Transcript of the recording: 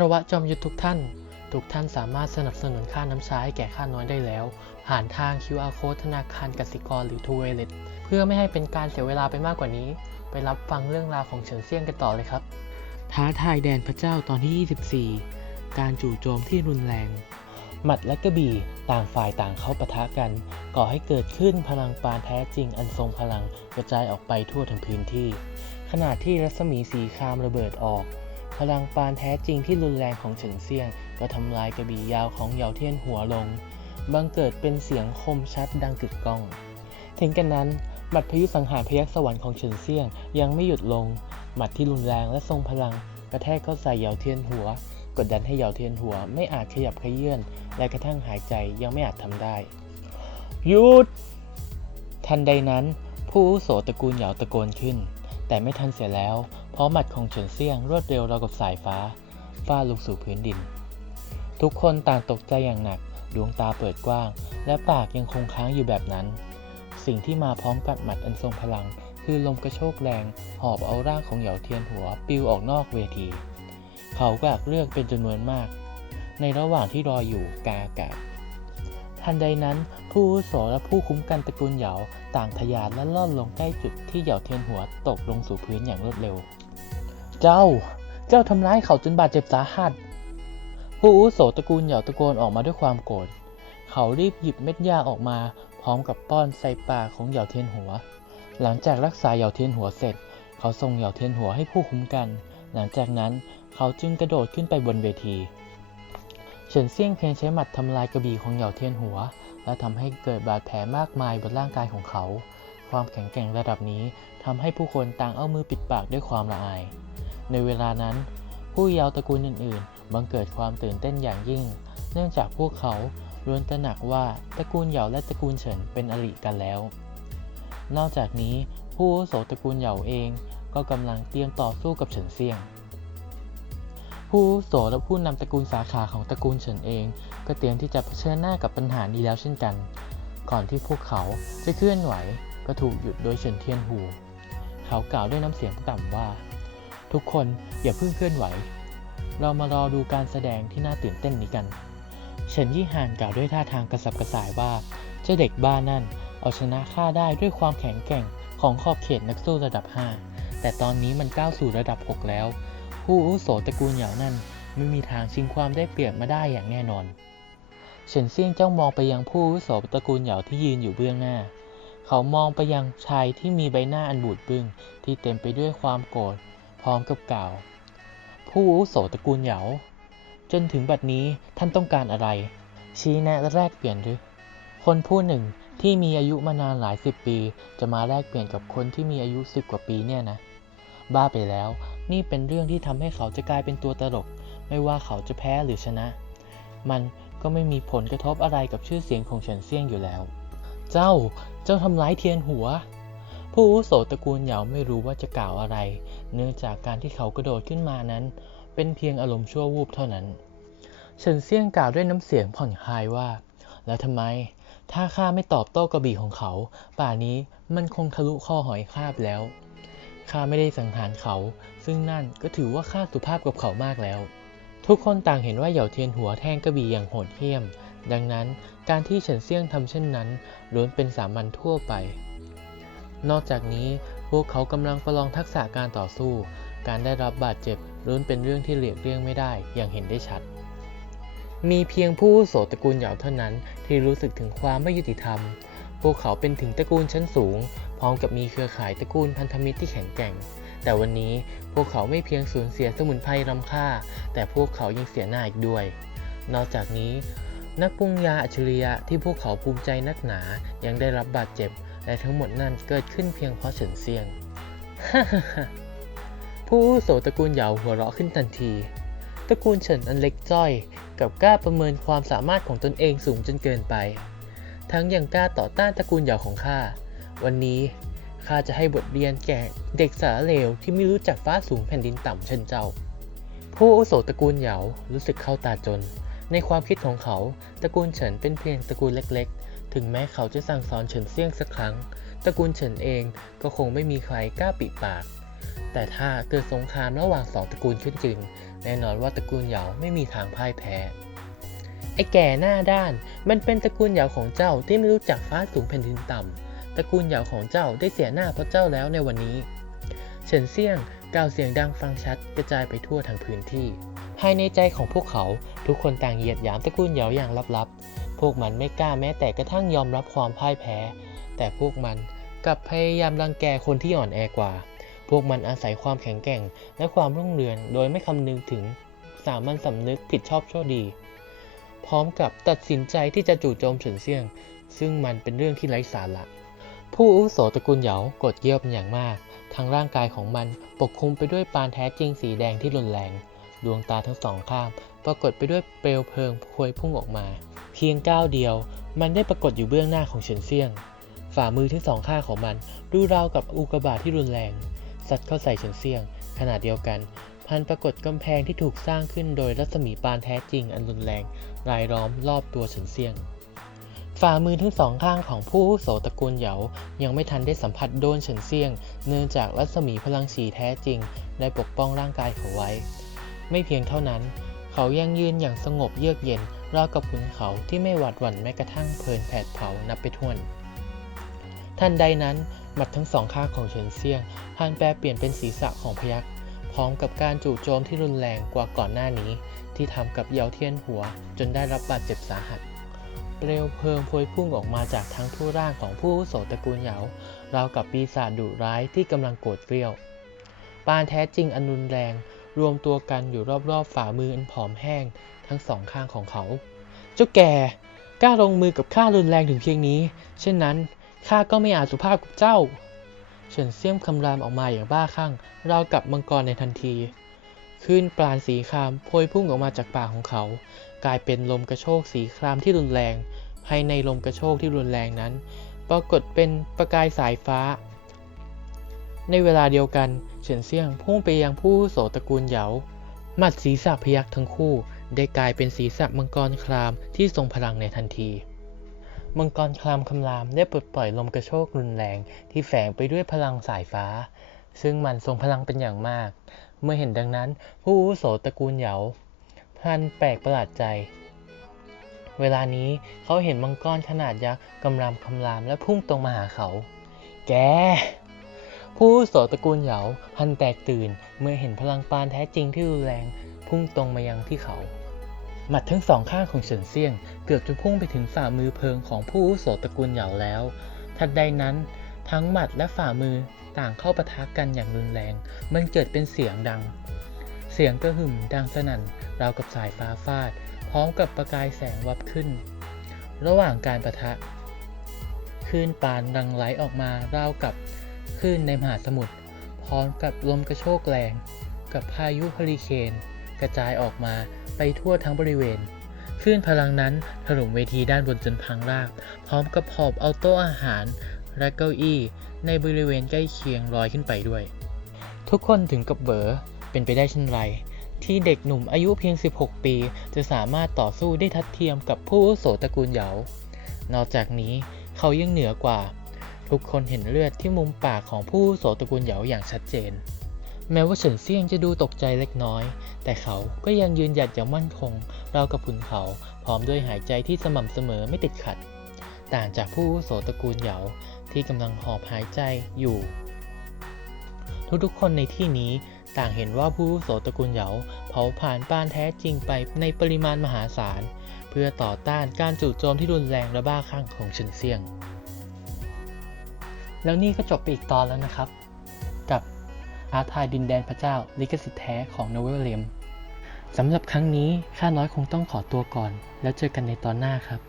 ารวะจอมยุทธทุกท่าน ทุกท่านสามารถสนับสนุนค่าน้ำชาให้แก่ข้าน้อยได้แล้ว ผ่านทาง QR Code ธนาคารกสิกรหรือ t ูเวเลตเพื่อไม่ให้เป็นการเสียเวลาไปมากกว่านี้ ไปรับฟังเรื่องราวของเฉินเซียงกันต่อเลยครับ ท้าทายแดนพระเจ้าตอนที่ 24 การจู่โจมที่รุนแรง หมัดและกระบี่ต่างฝ่ายต่างเข้าปะทะกัน ก่อให้เกิดขึ้นพลังปานแท้จริงอันทรงพลังกระจายออกไปทั่วทั้งพื้นที่ ขณะที่รัศมีสีครามระเบิดออก พลังปานแท้จริงที่รุนแรงของเฉินเซียง ก็ทำลายกระบี่ยาวของเหยาเทียนหัวลง บังเกิดเป็นเสียงคมชัดดังกึกก้อง ถึงกันนั้นหมัดพยุสังหารพยักสวรรค์ของเฉินเซียงยังไม่หยุดลง หมัดที่รุนแรงและทรงพลัง กระแทกเข้าใส่เหยาเทียนหัว กดดันให้เหยาเทียนหัวไม่อาจขยับขยื่นและกระทั่งหายใจยังไม่อาจทำได้หยุด ทันใดนั้น ผู้อาวุโสตระกูลเหยาตะโกนขึ้น แต่ไม่ทันเสียแล้ว ราะหมัดของเฉินเซี่ยงรวดเร็วราวกับสายฟ้าฟาดลงสู่พื้นดิน ทุกคนต่างตกใจอย่างหนัก ดวงตาเปิดกว้าง และปากยังคงค้างอยู่แบบนั้น สิ่งที่มาพร้อมกับหมัดอันทรงพลัง คือลมกระโชกแรง หอบเอาร่างของเหยาเทียนหัวปลิวออกนอกเวที เขากากเลือกเป็นจำนวนมาก ในระหว่างที่รออยู่กาอากาศทันใดนั้นผู้อาวุโสและผู้คุ้มกันตระกูลเหยาต่างทะยานและล่อนลงใกล้จุดที่เหยาเทียนหัวตกลงสู่พื้นอย่างรวดเร็ว เจ้า เจ้าทำร้ายเขาจนบาดเจ็บสาหัส ผู้อุโสตระกูลเหยาตะโกนออกมาด้วยความโกรธ เขารีบหยิบเม็ดยาออกมา พร้อมกับป้อนใส่ปากของเหยาเทียนหัว หลังจากรักษาเหยาเทียนหัวเสร็จ เขาส่งเหยาเทียนหัวให้ผู้คุ้มกัน หลังจากนั้นเขาจึงกระโดดขึ้นไปบนเวทีเฉินเซี่ยงเพียงใช้หมัดทำลายกระบี่ของเหยาเทียนหัว และทำให้เกิดบาดแผลมากมายบนร่างกายของเขา ความแข็งแกร่งระดับนี้ทำให้ผู้คนต่างเอามือปิดปากด้วยความละอาย ในเวลานั้น ผู้เยาว์ตระกูลอื่นๆ บังเกิดความตื่นเต้นอย่างยิ่ง เนื่องจากพวกเขาล้วนตระหนักว่าตระกูลเหยาและตระกูลเฉินเป็นอริกันแล้ว นอกจากนี้ผู้โสตระกูลเหยาเองก็กำลังเตรียมต่อสู้กับเฉินเซียง ผู้โสและผู้นำตระกูลสาขาของตระกูลเฉินเอง ก็เตรียมที่จะเผชิญหน้ากับปัญหานี้แล้วเช่นกัน ก่อนที่พวกเขาจะเคลื่อนไหวก็ถูกหยุดโดยเฉินเทียนหู เขากล่าวด้วยน้ำเสียงต่ำว่า ทุกคนอย่าเพิ่งเคลื่อนไหว เรามารอดูการแสดงที่น่าตื่นเต้นนี้กัน เฉินยี่หานกล่าวด้วยท่าทางกระสับกระส่ายว่า เจ้าเด็กบ้านั่น เอาชนะข้าได้ด้วยความแข็งแกร่งของขอบเขตนักสู้ระดับ 5 แต่ตอนนี้มันก้าวสู่ระดับ 6 แล้ว ผู้อุโสตระกูลเหยานั่นไม่มีทางชิงความได้เปรียบมาได้อย่างแน่นอนเฉินเซี่ยงจ้องมองไปยังผู้อุโสตระกูลเหยาที่ยืนอยู่เบื้องหน้า เขามองไปยังชายที่มีใบหน้าอันบูดบึ้งที่เต็มไปด้วยความโกรธ พร้อมกับกล่าว ผู้อุโสตระกูลเหยาจนถึงบัดนี้ท่านต้องการอะไร ชี้แนะและแลกเปลี่ยนหรือ คนผู้หนึ่งที่มีอายุมานานหลายสิบปี จะมาแลกเปลี่ยนกับคนที่มีอายุสิบกว่าปีเนี่ยนะ บ้าไปแล้ว นี่เป็นเรื่องที่ทำให้เขาจะกลายเป็นตัวตลก ไม่ว่าเขาจะแพ้หรือชนะ มันก็ไม่มีผลกระทบอะไรกับชื่อเสียงของเฉินเซียงอยู่แล้ว เจ้า เจ้าทำร้ายเทียนหัว ผู้อาวุโสตระกูลเหยาไม่รู้ว่าจะกล่าวอะไร เนื่องจากการที่เขากระโดดขึ้นมานั้น เป็นเพียงอารมณ์ชั่ววูบเท่านั้นเฉินเซี่ยงกล่าวด้วยน้ำเสียงผ่อนคลายว่า แล้วทำไม ถ้าข้าไม่ตอบโต้กระบี่ของเขา ป่านี้มันคงทะลุคอหอยข้าไปแล้วข้าไม่ได้สังหารเขา ซึ่งนั่นก็ถือว่าข้าสุภาพกับเขามากแล้ว ทุกคนต่างเห็นว่าเหยาเทียนหัวแทงกระบี่อย่างโหดเหี้ยม ดังนั้นการที่เฉินเซี่ยงทำเช่นนั้นล้วนเป็นสามัญทั่วไป นอกจากนี้พวกเขากำลังประลองทักษะการต่อสู้ การได้รับบาดเจ็บล้วนเป็นเรื่องที่หลียกเลี่ยงไม่ได้อย่างเห็นได้ชัด มีเพียงผู้โสตระกูลเหยาเท่านั้นที่รู้สึกถึงความไม่ยุติธรรม พวกเขาเป็นถึงตระกูลชั้นสูง พร้อมกับมีเครือข่ายตระกูลพันธมิตรที่แข็งแกร่ง แต่วันนี้พวกเขาไม่เพียงสูญเสียสมุนไพรล้ำค่า แต่พวกเขายังเสียหน้าอีกด้วย นอกจากนี้นักปรุงยาอัจฉริยะที่พวกเขาภูมิใจนักหนา ยังได้รับบาดเจ็บ และทั้งหมดนั่นเกิดขึ้นเพียงเพราะเฉินเซียง ผู้อุโสตระกูลเหยาหัวเราะขึ้นทันที ตระกูลเฉินอันเล็กจ้อยกับกล้าประเมินความสามารถของตนเองสูงจนเกินไป ทั้งยังกล้าต่อต้านตระกูลเหยาของข้า วันนี้ข้าจะให้บทเรียนแก่เด็กสาเลวที่ไม่รู้จักฟ้าสูงแผ่นดินต่ำเช่นเจ้า ผู้อุโสตระกูลเหยารู้สึกเข้าตาจน ในความคิดของเขา ตระกูลเฉินเป็นเพียงตระกูลเล็ก ถึงแม้เขาจะสั่งสอนเฉินเซี่ยงสักครั้ง ตระกูลเฉินเองก็คงไม่มีใครกล้าปิดปาก แต่ถ้าเกิดสงครามระหว่างสองตระกูลขึ้นจริง แน่นอนว่าตระกูลเหยาไม่มีทางพ่ายแพ้ ไอ้แก่หน้าด้าน มันเป็นตระกูลเหยาของเจ้าที่ไม่รู้จักฟ้าสูงแผ่นดินต่ำ ตระกูลเหยาของเจ้าได้เสียหน้าเพราะเจ้าแล้วในวันนี้ เฉินเซี่ยงกล่าวเสียงดังฟังชัดกระจายไปทั่วทั้งพื้นที่ ภายในใจของพวกเขาทุกคนต่างเหยียดหยามตระกูลเหยาอย่างลับๆ พวกมันไม่กล้าแม้แต่กระทั่งยอมรับความพ่ายแพ้ แต่พวกมันกลับพยายามรังแกคนที่อ่อนแอกว่า พวกมันอาศัยความแข็งแกร่งและความรุ่งเรืองโดยไม่คำนึงถึงสามัญสำนึกผิดชอบชั่วดี พร้อมกับตัดสินใจที่จะจู่โจมเฉินเซียง ซึ่งมันเป็นเรื่องที่ไร้สาระ ผู้อุโสตระกูลเหยากดเยียบอย่างมาก ทั้งร่างกายของมันปกคลุมไปด้วยปานแท้จริงสีแดงที่รุนแรง ดวงตาทั้งสองข้างปรากฏไปด้วยเปลวเพลิงพวยพุ่งออกมา พียงก้าวเดียว มันได้ปรากฏอยู่เบื้องหน้าของเฉินเซียง ฝ่ามือทั้งสองข้างของมันดูราวกับอุกบาตที่รุนแรงสัตว์เข้าใส่เฉินเซียง ขณะเดียวกัน พันปรากฏกำแพงที่ถูกสร้างขึ้นโดยรัศมีปานแท้จริงอันรุนแรงรายล้อมรอบตัวเฉินเซียง ฝ่ามือทั้งสองข้างของผู้โสตระกูลเหยายังไม่ทันได้สัมผัสโดนเฉินเซียง เนื่องจากรัศมีพลังฉีแท้จริงได้ปกป้องร่างกายเขาไว้ ไม่เพียงเท่านั้น เขายังยืนอย่างสงบเยือกเย็นราวกับขุนเขาที่ไม่หวาดหวั่นแม้กระทั่งเพลินแผดเผานับไปถ้วน ทันใดนั้นหมัดทั้งสองข้างของเฉินเซียงพันแปรเปลี่ยนเป็นศีรษะของพยักพร้อมกับการจู่โจมที่รุนแรงกว่าก่อนหน้านี้ ที่ทำกับเยาเทียนหัว จนได้รับบาดเจ็บสาหัส เปลวเพลิงพวยพุ่งออกมาจากทั้งทั่ร่างของผู้โสตระกูลเหยาราวกับปีศาจดุร้ายที่กำลังโกรธเกรี้ยว ปานแท้จริงอันรุนแรง รวมตัวกันอยู่รอบๆฝ่ามืออันผอมแห้งทั้งสองข้างของเขา เจ้าแก่กล้าลงมือกับข้ารุนแรงถึงเพียงนี้ เช่นนั้นข้าก็ไม่อาจสุภาพกับเจ้า เฉินเซี่ยมคำรามออกมาอย่างบ้าคลั่งราวกับมังกรในทันทีคลื่นปราณสีครามพวยพุ่งออกมาจากปากของเขา กลายเป็นลมกระโชกสีครามที่รุนแรง ภายในลมกระโชกที่รุนแรงนั้น ปรากฏเป็นประกายสายฟ้า ในเวลาเดียวกันเฉินเซียงพุ่งไปยังผู้โสตระกูลเหยาหมัดศีรษะพยักทั้งคู่ได้กลายเป็นศีรษะมังกรครามที่ทรงพลังในทันที มังกรครามคำรามได้ปลดปล่อยลมกระโชกรุนแรงที่แฝงไปด้วยพลังสายฟ้า ซึ่งมันทรงพลังเป็นอย่างมาก เมื่อเห็นดังนั้น ผู้อุโสตระกูลเหยาพลันแปลกประหลาดใจ เวลานี้เขาเห็นมังกรขนาดยักษ์กำรามคำรามและพุ่งตรงมาหาเขา แก ผู้โสตระกูลเหยาพันแตกตื่น เมื่อเห็นพลังปานแท้จริงที่รุนแรง พุ่งตรงมายังที่เขา หมัดทั้งสองข้างของเฉินเซียง เกือบจะพุ่งไปถึงฝ่ามือเพิงของผู้โสตระกูลเหยาแล้ว ทันใดนั้น ทั้งหมัดและฝ่ามือต่างเข้าปะทะกันอย่างรุนแรง มันเกิดเป็นเสียงดัง เสียงกระหึ่มดังสนั่นราวกับสายฟ้าฟาด พร้อมกับประกายแสงวับขึ้น ระหว่างการปะทะคลื่นปานรังไหลออกมาราวกับ คลื่นในมหาสมุทรพร้อมกับลมกระโชกแรง กับพายุเฮอริเคน กระจายออกมาไปทั่วทั้งบริเวณคลื่นพลังนั้นถล่มเวทีด้านบนจนพังราบพร้อมกับหอบเอาโต๊ะอาหาร และเก้าอี้ ในบริเวณใกล้เคียงลอยขึ้นไปด้วย ทุกคนถึงกับเบอเป็นไปได้เช่นไร ที่เด็กหนุ่มอายุเพียง 16 ปี จะสามารถต่อสู้ได้ทัดเทียมกับผู้วุโสตระกูลเหยา นอกจากนี้เขายังเหนือกว่า ทุกคนเห็นเลือดที่มุมปากของผู้โสตระกูลเหยาอย่างชัดเจน แม้ว่าเฉินเซียงจะดูตกใจเล็กน้อย แต่เขาก็ยังยืนหยัดอย่างมั่นคงราวกับขุนเขาพร้อมด้วยหายใจที่สม่ำเสมอไม่ติดขัด ต่างจากผู้โสตระกูลเหยาที่กำลังหอบหายใจอยู่ ทุกๆคนในที่นี้ต่างเห็นว่าผู้โสตระกูลเหยาเผาผ่านปานแท้จริงไปในปริมาณมหาศาล เพื่อต่อต้านการจู่โจมที่รุนแรงและบ้าคลั่งของเฉินเซียง แล้วนี่ก็จบไปอีกตอนแล้วนะครับ กับอาทายดินแดนพระเจ้าลิขสิทธิ์แท้ของโนเวลเลียมสำหรับครั้งนี้ข้าน้อยคงต้องขอตัวก่อน แล้วเจอกันในตอนหน้าครับ